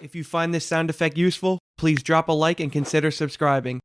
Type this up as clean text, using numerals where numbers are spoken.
If you find this sound effect useful, please drop a like and consider subscribing.